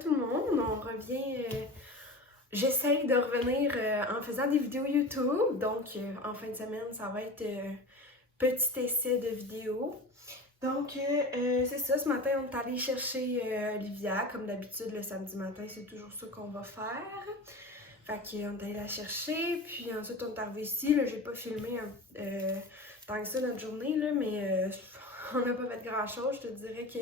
tout le monde, on revient, j'essaye de revenir en faisant des vidéos YouTube, donc en fin de semaine ça va être petit essai de vidéo. Donc c'est ça, ce matin on est allé chercher Olivia, comme d'habitude le samedi matin c'est toujours ça qu'on va faire. Fait qu'on est allé la chercher, puis ensuite on est arrivé ici, là j'ai pas filmé tant que ça notre journée, là, mais on n'a pas fait grand chose, je te dirais que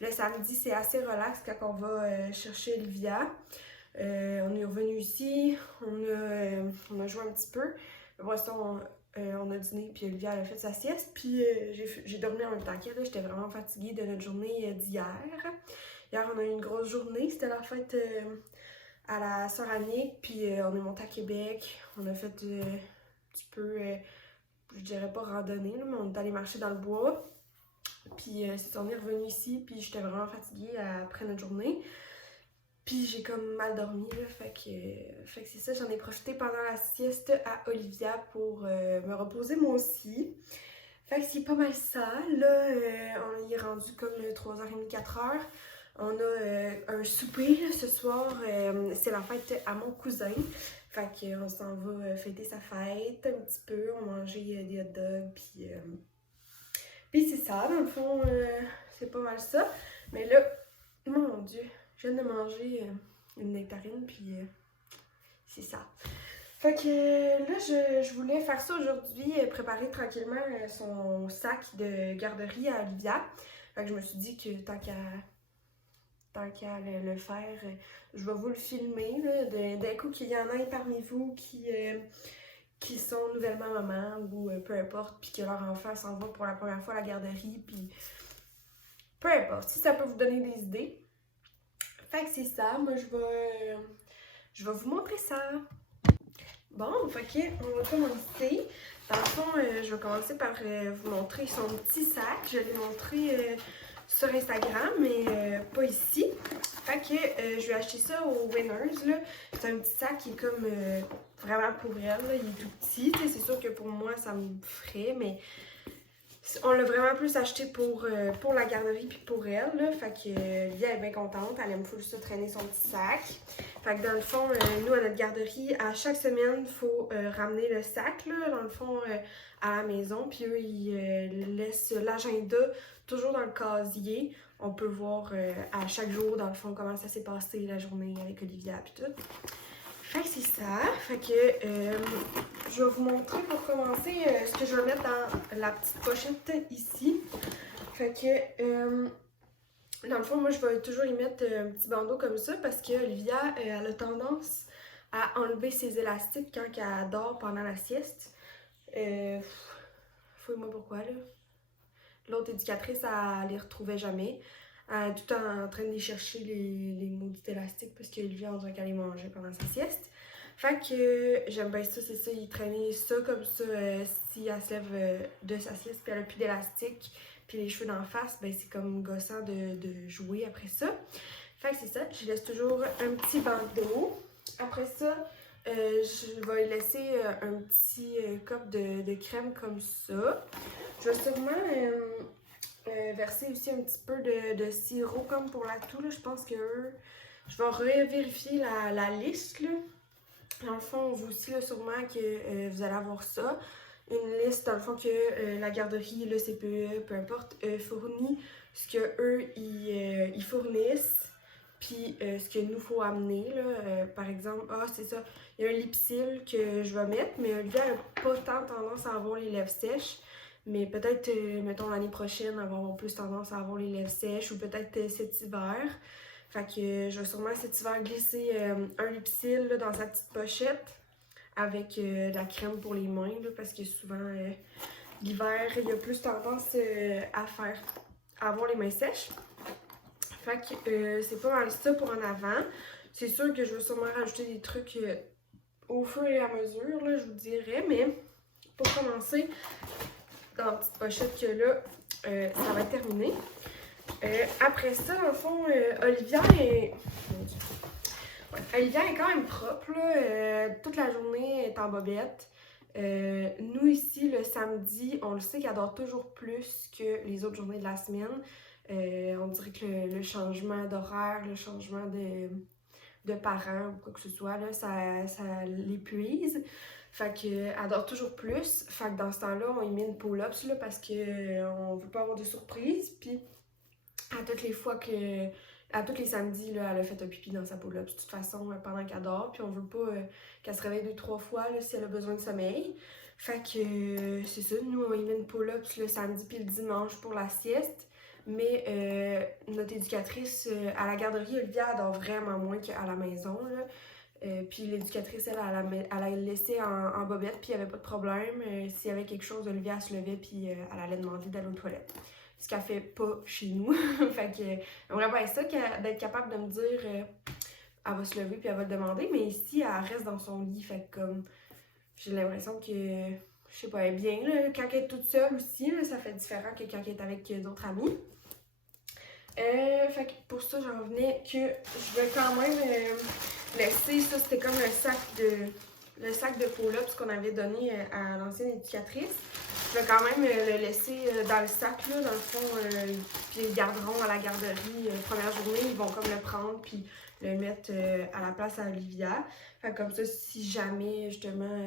le samedi, c'est assez relax quand on va chercher Olivia. On est revenu ici, on a joué un petit peu. Après ça, on a dîné, puis Olivia elle a fait sa sieste. Puis j'ai dormi en même temps qu'elle. J'étais vraiment fatiguée de notre journée d'hier. Hier, on a eu une grosse journée. C'était la fête à la sœur Annick. Puis on est monté à Québec. On a fait un petit peu, je dirais pas randonnée, là, mais on est allé marcher dans le bois. Puis c'est on est revenu ici, puis j'étais vraiment fatiguée après notre journée. Puis j'ai comme mal dormi, là, fait que c'est ça, j'en ai profité pendant la sieste à Olivia pour me reposer moi aussi. Fait que c'est pas mal ça. Là, on y est rendu comme 3h30, 4h. On a un souper là, ce soir, c'est la fête à mon cousin. Fait qu'on s'en va fêter sa fête un petit peu, on va manger des hot dogs, puis c'est ça, dans le fond, c'est pas mal ça. Mais là, mon Dieu, je viens de manger une nectarine, puis c'est ça. Fait que là, je voulais faire ça aujourd'hui, préparer tranquillement son sac de garderie à Olivia. Fait que je me suis dit que tant qu'à le faire, je vais vous le filmer. D'un coup, qu'il y en ait parmi vous qui sont nouvellement mamans ou peu importe, puis que leur enfant s'en va pour la première fois à la garderie, puis peu importe, si ça peut vous donner des idées. Fait que c'est ça, moi je vais vous montrer ça. Bon, fait que on va commencer. Dans le fond, je vais commencer par vous montrer son petit sac. Je l'ai montré sur Instagram, mais pas ici. Fait que je vais acheter ça au Winners, là. C'est un petit sac qui est comme vraiment pour elle, là. Il est tout petit. C'est sûr que pour moi, ça me ferait, mais on l'a vraiment plus acheté pour la garderie puis pour elle, là. Fait que Lia est bien contente. Elle aime full ça traîner son petit sac. Fait que dans le fond, nous, à notre garderie, à chaque semaine, il faut ramener le sac, là, dans le fond, à la maison. Puis eux, ils laissent l'agenda toujours dans le casier. On peut voir à chaque jour, dans le fond, comment ça s'est passé la journée avec Olivia et tout. Fait que c'est ça. Fait que je vais vous montrer pour commencer ce que je vais mettre dans la petite pochette ici. Fait que dans le fond, moi je vais toujours y mettre un petit bandeau comme ça parce que Olivia elle a tendance à enlever ses élastiques quand elle dort pendant la sieste. Fouille-moi pourquoi là. L'autre éducatrice, elle les retrouvait jamais. Elle est tout le temps en train de chercher les maudits élastiques parce qu'Olivia, on dirait qu'elle les mangeait pendant sa sieste. Fait que j'aime bien ça, c'est ça, il traînait ça comme ça si elle se lève de sa sieste puis elle a plus d'élastique puis les cheveux d'en face, ben c'est comme gossant de jouer après ça. Fait que c'est ça, je laisse toujours un petit bandeau. Après ça, je vais laisser un petit cup de crème comme ça. Je vais sûrement verser aussi un petit peu de sirop comme pour la toux. Là. Je pense que je vais revérifier la liste. Là. Dans le fond, vous aussi, là, sûrement que vous allez avoir ça. Une liste, dans le fond, que la garderie, le CPE, peu importe, fournit ce que eux ils fournissent. Puis ce que nous faut amener, là, par exemple, c'est ça, il y a un Lipsil que je vais mettre, mais Olivia n'a pas tant tendance à avoir les lèvres sèches. Mais peut-être, mettons, l'année prochaine, elle va avoir plus tendance à avoir les lèvres sèches ou peut-être cet hiver. Fait que je vais sûrement cet hiver glisser un Lipsil là, dans sa petite pochette avec de la crème pour les mains là, parce que souvent, l'hiver, il y a plus tendance à avoir les mains sèches. Fait que c'est pas mal ça pour en avant. C'est sûr que je vais sûrement rajouter des trucs au fur et à mesure, là, je vous dirais. Mais pour commencer, dans la petite pochette que là, ça va être terminé. Après ça, dans le fond, Olivia est... Olivia est quand même propre, là. Toute la journée, elle est en bobette. Nous, ici, le samedi, on le sait qu'elle dort toujours plus que les autres journées de la semaine. On dirait que le changement d'horaire, le changement de parents ou quoi que ce soit, là, ça l'épuise. Fait qu'elle dort toujours plus. Fait que dans ce temps-là, on y met une pull-ups là, parce qu'on veut pas avoir de surprise. Puis à toutes les fois que. À tous les samedis, là, elle a fait un pipi dans sa pull-ups de toute façon pendant qu'elle dort. Puis on veut pas qu'elle se réveille 2-3 fois là, si elle a besoin de sommeil. Fait que c'est ça, nous on y met une pull-ups le samedi puis le dimanche pour la sieste. Mais notre éducatrice à la garderie, Olivia, elle dort vraiment moins qu'à la maison. Là. Puis l'éducatrice, elle a laissé en bobette, puis il n'y avait pas de problème. S'il y avait quelque chose, Olivia elle se levait, puis elle allait demander d'aller aux toilettes. Ce qu'elle fait pas chez nous. Fait que j'aimerais bien ça d'être capable de me dire elle va se lever puis elle va le demander, mais ici elle reste dans son lit. Fait que comme j'ai l'impression que je sais pas, elle est bien là. Quand elle est toute seule aussi, là, ça fait différent que quand elle est avec d'autres amis. Fait que pour ça, j'en venais que je vais quand même laisser ça. C'était comme le sac de pull-ups qu'on avait donné à l'ancienne éducatrice. Je vais quand même le laisser dans le sac, là, dans le fond, puis ils le garderont à la garderie. Première journée, ils vont comme le prendre, puis le mettre à la place à Olivia. Fait que comme ça, si jamais, justement,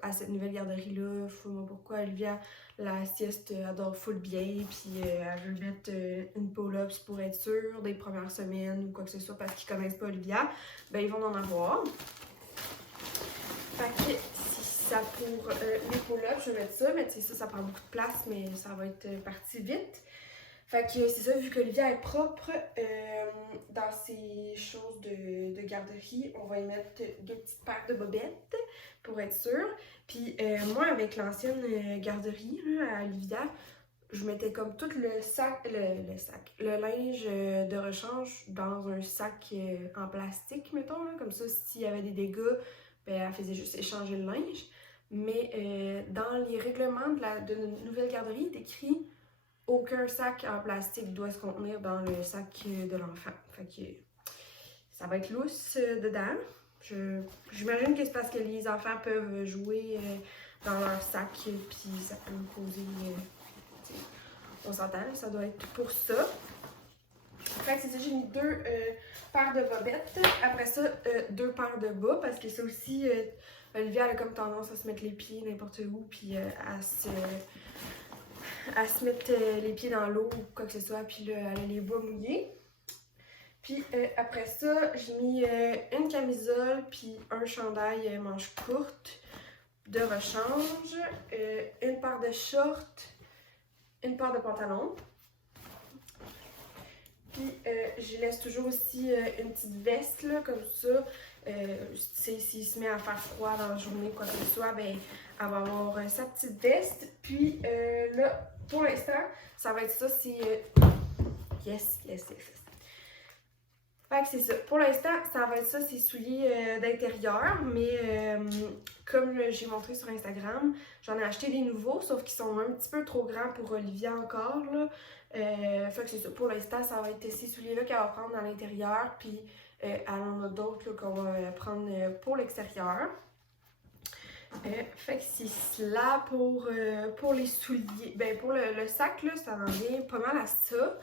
à cette nouvelle garderie-là, fous-moi pourquoi Olivia, la sieste, elle dort full bien, puis elle veut mettre une pull-ups pour être sûre des premières semaines ou quoi que ce soit, parce qu'ils connaissent pas Olivia, ben ils vont en avoir. Fait que ça pour les pull-ups, je vais mettre ça, mais tu sais, ça prend beaucoup de place, mais ça va être parti vite. Fait que c'est ça, vu qu'Olivia est propre, dans ses choses de garderie, on va y mettre 2 petites paires de bobettes pour être sûr. Puis moi, avec l'ancienne garderie là, à Olivia, je mettais comme tout le linge de rechange dans un sac en plastique, mettons, là, comme ça, s'il y avait des dégâts, ben, elle faisait juste échanger le linge. Mais dans les règlements de notre nouvelle garderie, il est écrit aucun sac en plastique doit se contenir dans le sac de l'enfant. Fait que ça va être lousse dedans. J'imagine que c'est parce que les enfants peuvent jouer dans leur sac, puis ça peut me causer. On s'entend, ça doit être pour ça. Fait que c'est ça, j'ai mis 2 paires de bobettes. Après ça, 2 paires de bas, parce que ça aussi, Olivia elle a comme tendance à se mettre les pieds n'importe où, puis à se mettre les pieds dans l'eau ou quoi que ce soit, puis là, elle a les bas mouillés. Puis après ça, j'ai mis une camisole, puis un chandail manche courte de rechange, une paire de shorts, une paire de pantalons. Puis je laisse toujours aussi une petite veste, là, comme ça. S'il se met à faire froid dans la journée, quoi que ce soit, ben, elle va avoir sa petite veste. Puis là, pour l'instant, ça va être ça, c'est... Yes. Fait que c'est ça. Pour l'instant, ça va être ça, c'est souliers d'intérieur. Mais comme j'ai montré sur Instagram, j'en ai acheté des nouveaux, sauf qu'ils sont un petit peu trop grands pour Olivia encore, là. Fait que c'est ça. Pour l'instant, ça va être ces souliers-là qu'elle va prendre dans l'intérieur. Puis elle en a d'autres qu'on va prendre pour l'extérieur. Fait que c'est cela pour les souliers. Ben pour le sac, là, ça en vient pas mal à ça.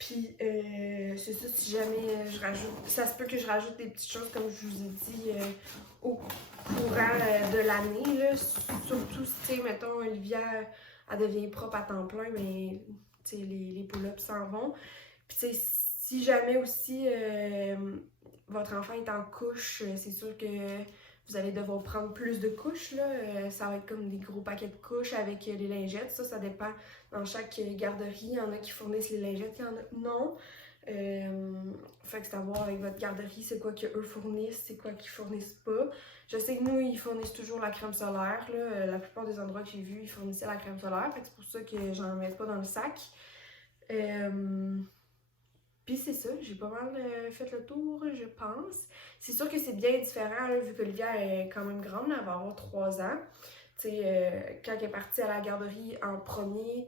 Puis c'est ça, si jamais je rajoute, ça se peut que je rajoute des petites choses comme je vous ai dit au courant de l'année, là. Surtout si, tu sais, mettons, Olivia, elle devient propre à temps plein, mais tu sais, les pull-ups s'en vont. Puis tu sais, si jamais aussi votre enfant est en couche, c'est sûr que vous allez devoir prendre plus de couches, là. Ça va être comme des gros paquets de couches avec les lingettes. Ça dépend. Dans chaque garderie, il y en a qui fournissent les lingettes, il y en a non. Fait que c'est à voir avec votre garderie, c'est quoi qu'eux fournissent, c'est quoi qu'ils fournissent pas. Je sais que nous, ils fournissent toujours la crème solaire, là. La plupart des endroits que j'ai vus, ils fournissaient la crème solaire. Fait que c'est pour ça que j'en mets pas dans le sac. Puis c'est ça, j'ai pas mal fait le tour, je pense. C'est sûr que c'est bien différent, là, vu qu'Olivia est quand même grande, elle va avoir 3 ans. Tu sais, quand elle est partie à la garderie en premier,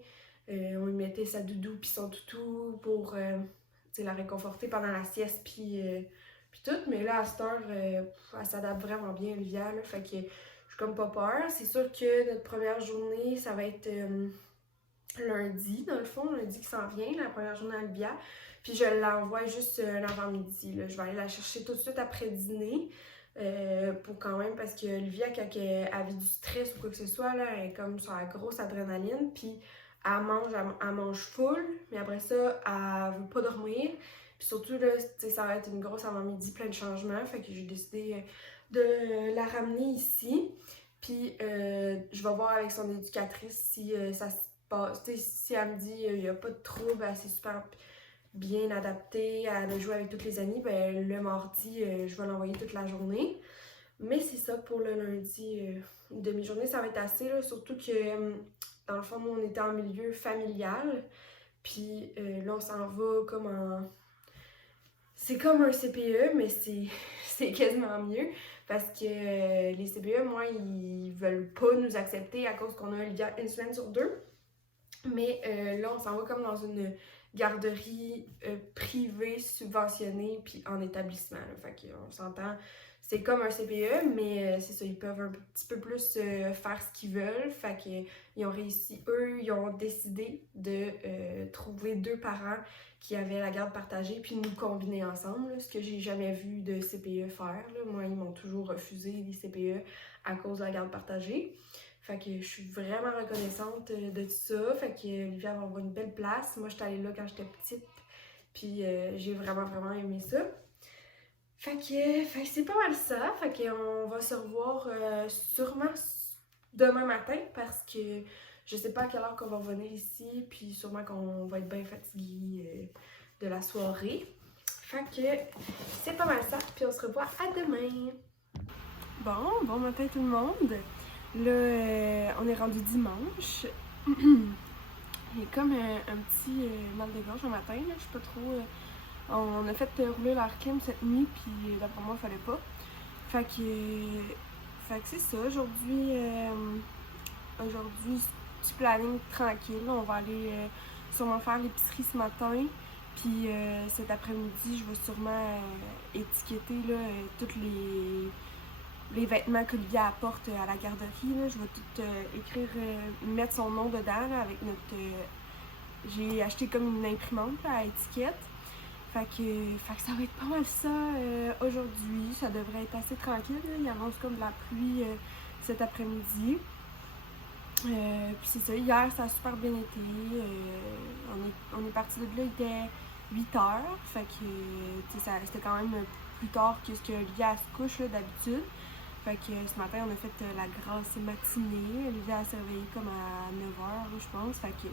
on lui mettait sa doudou puis son toutou pour la réconforter pendant la sieste puis tout. Mais là, à cette heure, elle s'adapte vraiment bien, Olivia, là, fait que je suis comme pas peur. C'est sûr que notre première journée, ça va être lundi, dans le fond, lundi qui s'en vient, la première journée à Olivia. Puis je l'envoie juste l'avant-midi. Je vais aller la chercher tout de suite après dîner. Pour quand même, parce que Olivia, quand elle vit du stress ou quoi que ce soit, là, elle est comme sur la grosse adrénaline. Puis elle mange full, mais après ça, elle veut pas dormir. Puis surtout, là, ça va être une grosse avant-midi, plein de changements. Fait que j'ai décidé de la ramener ici. Puis je vais voir avec son éducatrice si ça se passe. Si elle me dit il n'y a pas de trouble, elle s'est super bien adaptée, elle a joué avec toutes les amies, ben le mardi, je vais l'envoyer toute la journée. Mais c'est ça pour le lundi, une demi-journée, ça va être assez, là, surtout que dans le fond, nous, on était en milieu familial. Puis là, on s'en va comme en... C'est comme un CPE, mais c'est quasiment mieux. Parce que les CPE, moi, ils veulent pas nous accepter à cause qu'on a une semaine sur deux. Mais là, on s'en va comme dans une garderie privée, subventionnée, puis en établissement. Là. Fait qu'on s'entend, c'est comme un CPE, mais c'est ça, ils peuvent un petit peu plus faire ce qu'ils veulent. Fait qu'ils ont réussi, eux, ils ont décidé de trouver 2 parents qui avaient la garde partagée, puis nous combiner ensemble, là, ce que j'ai jamais vu de CPE faire. Là. Moi, ils m'ont toujours refusé les CPE à cause de la garde partagée. Fait que je suis vraiment reconnaissante de tout ça. Fait que Olivia va avoir une belle place. Moi, j'étais allée là quand j'étais petite. Puis j'ai vraiment aimé ça. Fait que c'est pas mal ça. Fait qu'on va se revoir sûrement demain matin parce que je sais pas à quelle heure qu'on va revenir ici. Puis sûrement qu'on va être bien fatigué de la soirée. Fait que c'est pas mal ça. Puis on se revoit à demain. Bon matin tout le monde. Là, on est rendu dimanche. J'ai comme un petit mal de gorge le matin, là. Je sais pas trop. On a fait rouler l'air clim cette nuit, puis d'après moi, il fallait pas. Fait que c'est ça. Aujourd'hui, petit planning tranquille. On va aller sûrement faire l'épicerie ce matin. Puis cet après-midi, je vais sûrement étiqueter là, toutes les vêtements qu'Olivia apporte à la garderie. Là. Je vais tout écrire, mettre son nom dedans là, avec notre... j'ai acheté comme une imprimante là, à étiquette. Fait que ça va être pas mal ça aujourd'hui. Ça devrait être assez tranquille. Là. Il annonce comme de la pluie cet après-midi. Puis c'est ça, hier ça a super bien été. On est parti de là, il était 8h. Fait que c'était quand même plus tard que ce que Olivia se couche là, d'habitude. Fait que ce matin, on a fait la grasse matinée. Olivia s'est réveillée comme à 9h, je pense. Fait que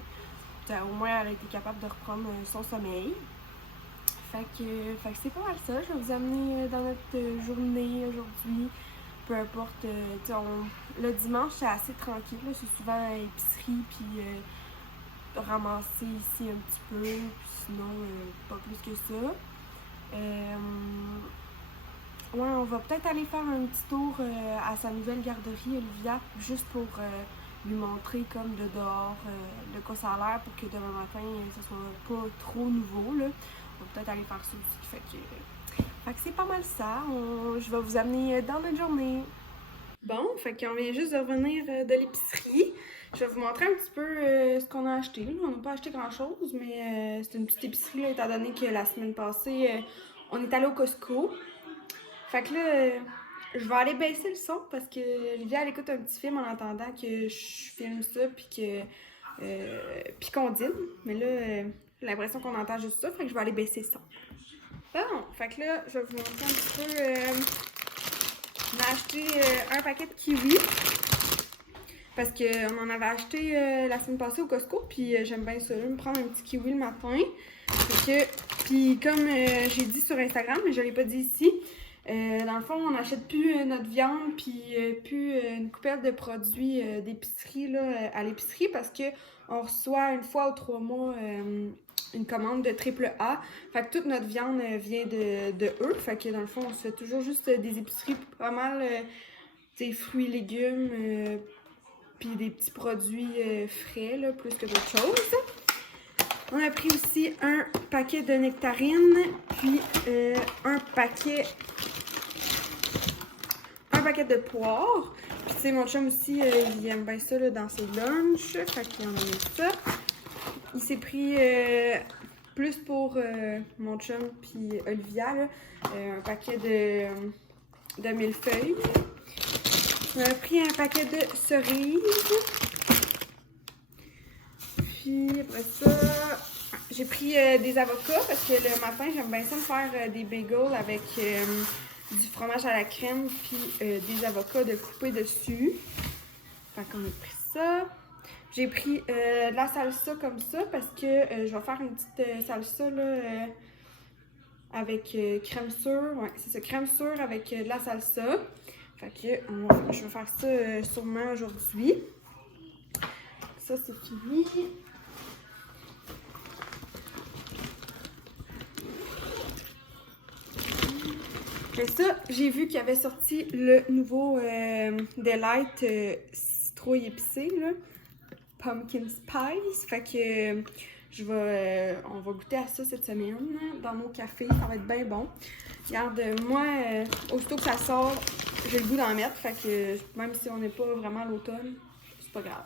au moins, elle a été capable de reprendre son sommeil. Fait que c'est pas mal ça. Je vais vous amener dans notre journée aujourd'hui. Peu importe. Le dimanche, c'est assez tranquille. C'est souvent épicerie, puis ramasser ici un petit peu. Puis sinon, pas plus que ça. Ouais, on va peut-être aller faire un petit tour à sa nouvelle garderie, Olivia, juste pour lui montrer comme de dehors de quoi ça a l'air pour que demain matin, ça soit pas trop nouveau, là. On va peut-être aller faire ça aussi. Fait que c'est pas mal ça. Je vais vous amener dans notre journée. Bon, fait qu'on vient juste de revenir de l'épicerie. Je vais vous montrer un petit peu ce qu'on a acheté. On n'a pas acheté grand-chose, mais c'est une petite épicerie, là, étant donné que la semaine passée, on est allé au Costco. Fait que là, je vais aller baisser le son parce que Olivia, elle écoute un petit film en attendant que je filme ça puis qu'on dîne. Mais là, j'ai l'impression qu'on entend juste ça, fait que je vais aller baisser le son. Bon, fait que là, je vais vous montrer un petit peu. On a acheté un paquet de kiwis parce qu'on en avait acheté la semaine passée au Costco, puis j'aime bien ça, me prendre un petit kiwi le matin. Puis comme j'ai dit sur Instagram, mais je ne l'ai pas dit ici, dans le fond, on n'achète plus notre viande, puis plus une coupelle de produits d'épicerie là, à l'épicerie parce qu'on reçoit une fois ou 3 mois une commande de AAA. Fait que toute notre viande vient de eux. Fait que dans le fond, on se fait toujours juste des épiceries pas mal, des fruits, légumes, puis des petits produits frais, là, plus que d'autres choses. On a pris aussi un paquet de nectarines, puis un paquet de poires. Puis tu sais, mon chum aussi, il aime bien ça là, dans ses lunchs. Fait qu'on a mis ça. il s'est pris plus pour mon chum puis Olivia, là, un paquet de millefeuilles. On a pris un paquet de cerises. Puis après ça, j'ai pris des avocats parce que le matin, j'aime bien ça me faire des bagels avec du fromage à la crème puis des avocats de couper dessus. Fait qu'on a pris ça. J'ai pris de la salsa comme ça parce que je vais faire une petite salsa là, avec crème sûre. Ouais, c'est ça, crème sûre avec de la salsa. Fait que je vais faire ça sûrement aujourd'hui. Ça, c'est fini. Et ça, j'ai vu qu'il y avait sorti le nouveau Delight citrouille épicée, là. Pumpkin Spice. Fait que on va goûter à ça cette semaine dans nos cafés. Ça va être bien bon. Regarde, moi, aussitôt que ça sort, j'ai le goût d'en mettre. Fait que même si on n'est pas vraiment à l'automne, c'est pas grave.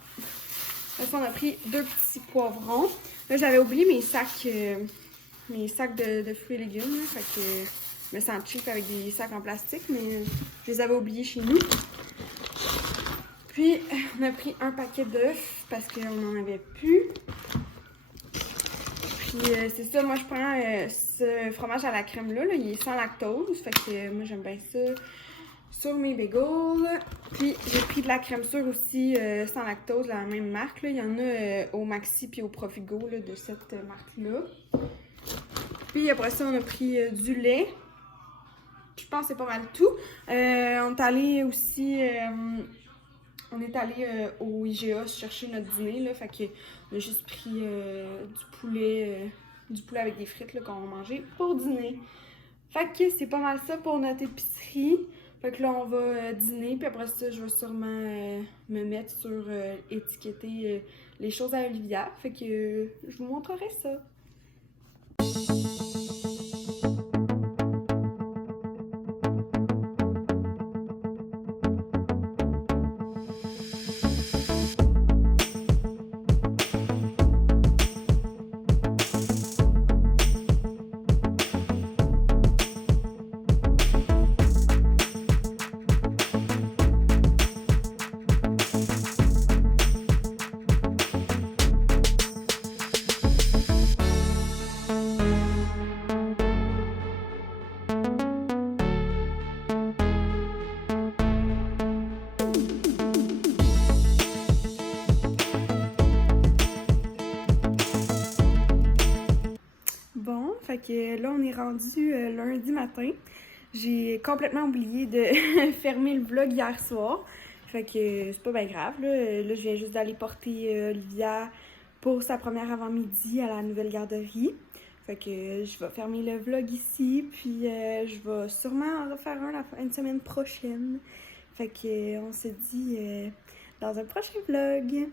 Là, on a pris 2 petits poivrons. Là, j'avais oublié mes sacs de fruits et légumes. Là, fait que je me sens cheap avec des sacs en plastique, mais je les avais oubliés chez nous. Puis, on a pris un paquet d'œufs parce qu'on n'en avait plus. Puis, c'est ça, moi je prends ce fromage à la crème là, il est sans lactose. Fait que moi j'aime bien ça sur mes bagels. Puis, j'ai pris de la crème sûre aussi sans lactose, la même marque. Là. Il y en a au Maxi puis au Profigo là, de cette marque-là. Puis, après ça, on a pris du lait. Je pense que c'est pas mal tout. On est allé aussi... on est allé au IGA chercher notre dîner, là, fait qu'on a juste pris du poulet avec des frites qu'on va manger pour dîner. Fait que c'est pas mal ça pour notre épicerie. Fait que là, on va dîner, puis après ça, je vais sûrement me mettre sur étiqueter les choses à Olivia. Fait que je vous montrerai ça. Bon, fait que là, on est rendu lundi matin. J'ai complètement oublié de fermer le vlog hier soir. Fait que c'est pas bien grave, là. Là, je viens juste d'aller porter Olivia pour sa première avant-midi à la nouvelle garderie. Fait que je vais fermer le vlog ici, puis je vais sûrement en refaire un la fin de semaine prochaine. Fait que on se dit dans un prochain vlog.